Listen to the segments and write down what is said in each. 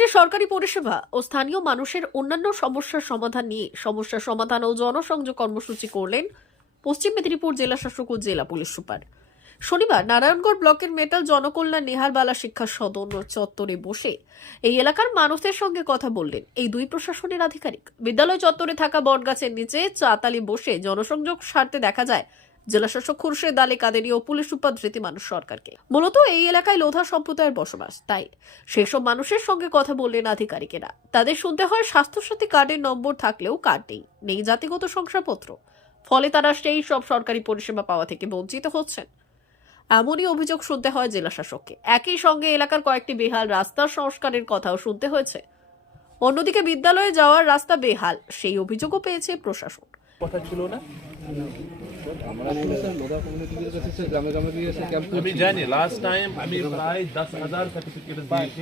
প্রতিটি সরকারি পরিষেবা ও স্থানীয় মানুষের অন্যান্য সমস্যার সমাধান নিয়ে সমস্যা সমাধান ও জনসংযোগ কর্মসূচি করলেন পশ্চিম মেদিনীপুর জেলা শাসক ও জেলা পুলিশ সুপার। শনিবার নারায়ণগড় ব্লকের মেটাল জনকল্যাণ নেহারবালা শিক্ষা সদন চত্বরে বসে এই এলাকার মানুষদের সঙ্গে কথা বললেন এই দুই প্রশাসনের আধিকারিক। বিদ্যালয় চত্বরে থাকা বটগাছের নিচে চাতালি বসে জনসংযোগ সারতে দেখা যায় জেলাশাসক খুরশেদ আলী কাদেরি ও পুলিশ সুপার ধৃতিমানুষ সরকারকে। মূলত এই এলাকায় লোধা সম্প্রদায়ের বসবাস, তাই সেসব মানুষের সঙ্গে কথা বললেন আধিকারিকেরা। তাদের শুনতে হয় স্বাস্থ্যসাথী কার্ডের নম্বর থাকলেও কার্ড নেই নেই জাতিগত শংসাপত্র। ফলে তারা সেই সব সরকারি পরিষেবা পাওয়া থেকে বঞ্চিত হচ্ছেন। এমনই অভিযোগ শুনতে হয় জেলা শাসককে। একই সঙ্গে এলাকার কয়েকটি বেহাল রাস্তা সংস্কারের কথাও শুনতে হয়েছে। অন্যদিকে বিদ্যালয়ে যাওয়ার রাস্তা বেহাল, সেই অভিযোগও পেয়েছে প্রশাসন। কথা ছিল না। আমরা তো স্যার লোধা কমিউনিটির কাছে স্যার গ্রামে গ্রামে গিয়ে স্যার ক্যাম্প আমি জানি লাস্ট টাইম আমি প্রায় দশ হাজার সার্টিফিকেট দিয়েছি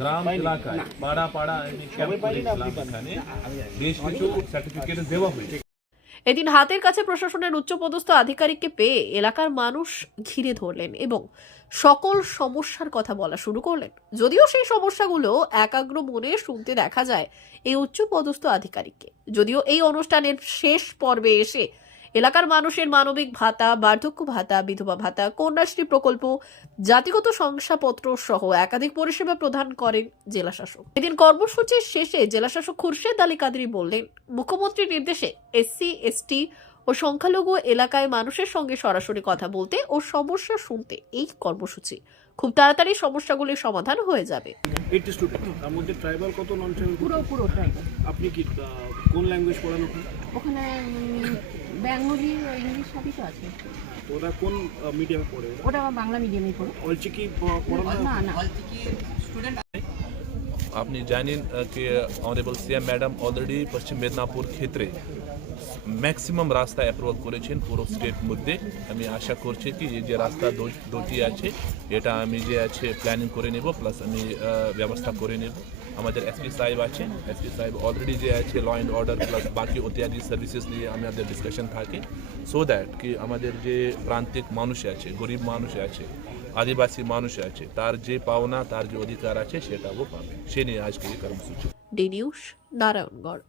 গ্রাম এলাকায় পাড়া পাড়া আমি ক্যাম্প করেছিলাম এখানে বেশ কিছু সার্টিফিকেট দেওয়া হয়েছে এদিন হাতের কাছে প্রশাসনের উচ্চপদস্থ আধিকারিককে পেয়ে এলাকার মানুষ ঘিরে ধরলেন এবং সকল সমস্যার কথা বলা শুরু করলেন। যদিও সেই সমস্যাগুলো একাগ্র মনে শুনতে দেখা যায় এই উচ্চপদস্থ আধিকারিককে। যদিও এই অনুষ্ঠানের শেষ পর্বে এসে এলাকার মানুষের মানবিক ভাতা বার্ধক্য ভাতা বিধবা ভাতা কন্যাশ্রী প্রকল্প জাতিগত শংসাপত্র সহ একাধিক পরিষেবা প্রদান করেন জেলাশাসক। এদিন কর্মসূচির শেষে জেলাশাসক খুরশেদ আলী কাদরি বললেন মুখ্যমন্ত্রীর নির্দেশে এসসি এসটি ও সংখ্যালঘু এলাকায় মানুষের সঙ্গে সরাসরি কথা বলতে ও সমস্যা শুনতে এই কর্মসূচি। খুব তাড়াতাড়ি সমস্যাগুলির সমাধান হয়ে যাবে। এইটটি স্টুডেন্ট তার মধ্যে ট্রাইবাল কত নন ট্রাইবাল পুরো পুরো আপনি কি কোন ল্যাঙ্গুয়েজ পড়ানো ওখানে? বেঙ্গলি ইংলিশ সবই তো আছে। ওরা কোন মিডিয়ামে পড়ে? ওরা ওটা আমার বাংলা মিডিয়ামে পড়ে। অলচিকি? না না। আপনি জানেন কি অনারেবল সিএম ম্যাডাম অলরেডি পশ্চিম মেদিনীপুর ক্ষেত্রে ম্যাক্সিমাম রাস্তা অ্যাপ্রুভাল করেছেন পুরো স্টেট মধ্যে। আমি আশা করছি কি যে রাস্তা দুটি আছে, এটা আমি যে আছে প্ল্যানিং করে নেব প্লাস আমি ব্যবস্থা করে নেব। আমাদের এসপি সাহেব আছে এসপি সাহেব অলরেডি যে আছে ল অ্যান্ড অর্ডার প্লাস বাকি ইত্যাদি সার্ভিসেস নিয়ে আমাদের ডিসকাশন থাকে। সো দ্যাট কি আমাদের যে প্রান্তিক মানুষ আছে, গরিব মানুষ আছে আদিবাসী মানুষ আছে, তার যে পাওনা, তার যে অধিকার আছে, সেটা ও পাবে। সে নিয়ে আজকে কর্মসূচি। D news, Narayangarh.